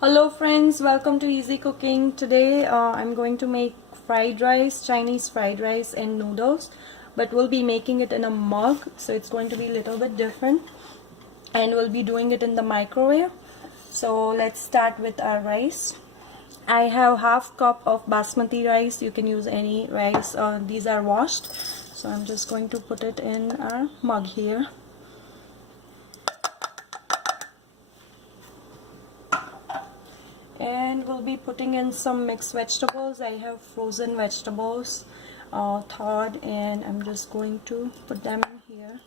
Hello friends, welcome to Easy Cooking. Today I'm going to make fried rice, Chinese fried rice and noodles, but we'll be making it in a mug, so it's going to be a little bit different, and we'll be doing it in the microwave. So let's start with our rice. I have half cup of basmati rice. You can use any rice. These are washed, so I'm just going to put it in our mug here. And we'll be putting in some mixed vegetables. I have frozen vegetables thawed, and I'm just going to put them in here.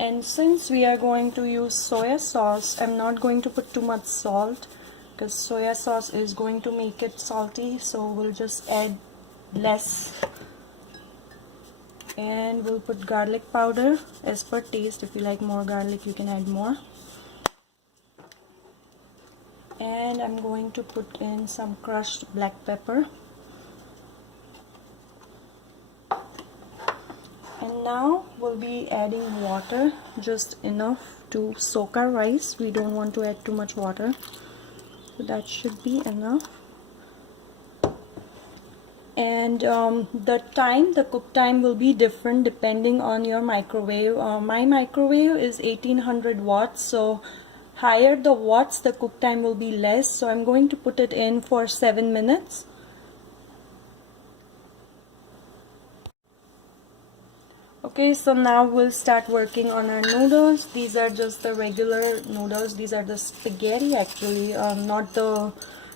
And since we are going to use soya sauce, I'm not going to put too much salt because soya sauce is going to make it salty, so we'll just add less. And we'll put garlic powder as per taste. If you like more garlic, you can add more. And I'm going to put in some crushed black pepper. And now we'll be adding water, just enough to soak our rice. We don't want to add too much water, so that should be enough. And the cook time will be different depending on your microwave. My microwave is 1800 watts, so higher the watts, the cook time will be less. So I'm going to put it in for 7 minutes. Okay, so now we'll start working on our noodles. These are just the regular noodles. These are the spaghetti actually, not the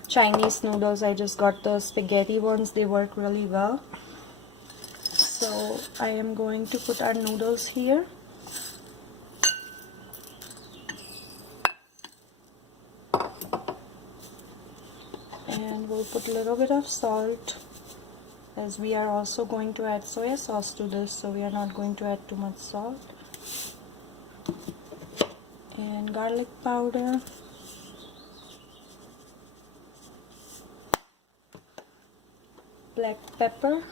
Chinese noodles. I just got the spaghetti ones. They work really well. So I am going to put our noodles here. And we'll put a little bit of salt, as we are also going to add soya sauce to this, so we are not going to add too much salt. And garlic powder. Black pepper.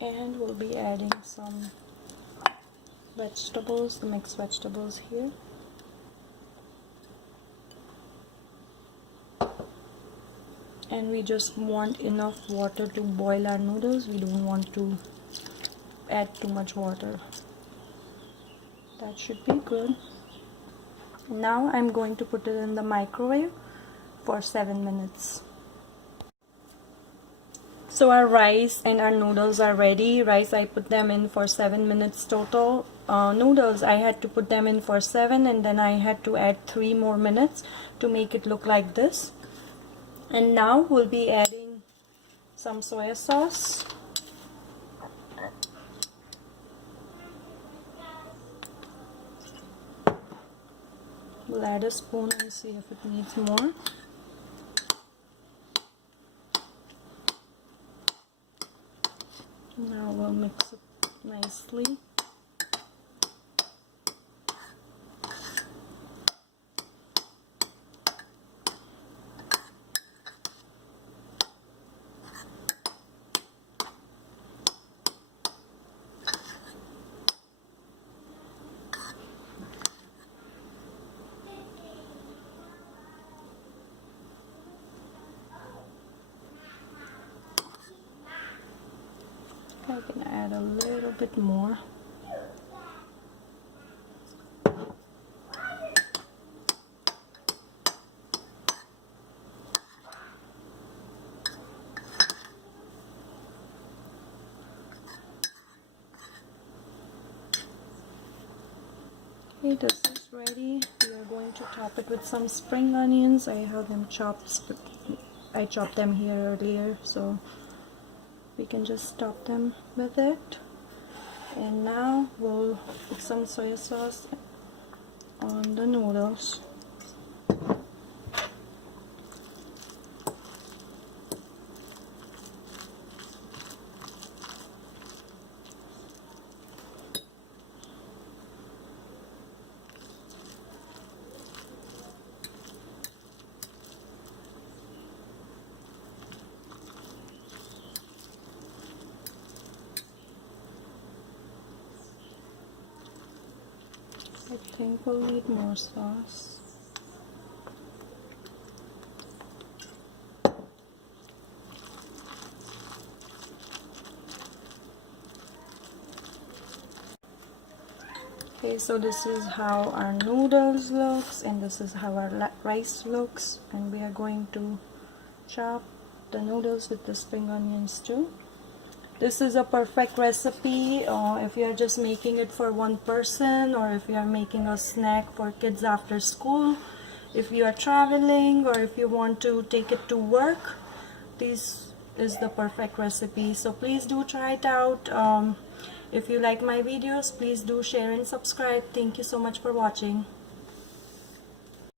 And we'll be adding some vegetables, the mixed vegetables here. And we just want enough water to boil our noodles. We don't want to add too much water. That should be good. Now I'm going to put it in the microwave for 7 minutes. So our rice and our noodles are ready. Rice, I put them in for 7 minutes total. Noodles, I had to put them in for 7, and then I had to add 3 more minutes to make it look like this. And now we'll be adding some soya sauce. We'll add a spoon and see if it needs more. Now we'll mix it nicely. I can add a little bit more. Okay, this is ready. We are going to top it with some spring onions. I have them chopped. I chopped them here earlier, so we can just top them with it. And now we'll put some soya sauce on the noodles. I think we'll need more sauce. Okay, so this is how our noodles looks, and this is how our rice looks, and we are going to chop the noodles with the spring onions too. This is a perfect recipe if you are just making it for one person, or if you are making a snack for kids after school, if you are traveling, or if you want to take it to work. This is the perfect recipe, so please do try it out. If you like my videos, please do share and subscribe. Thank you so much for watching.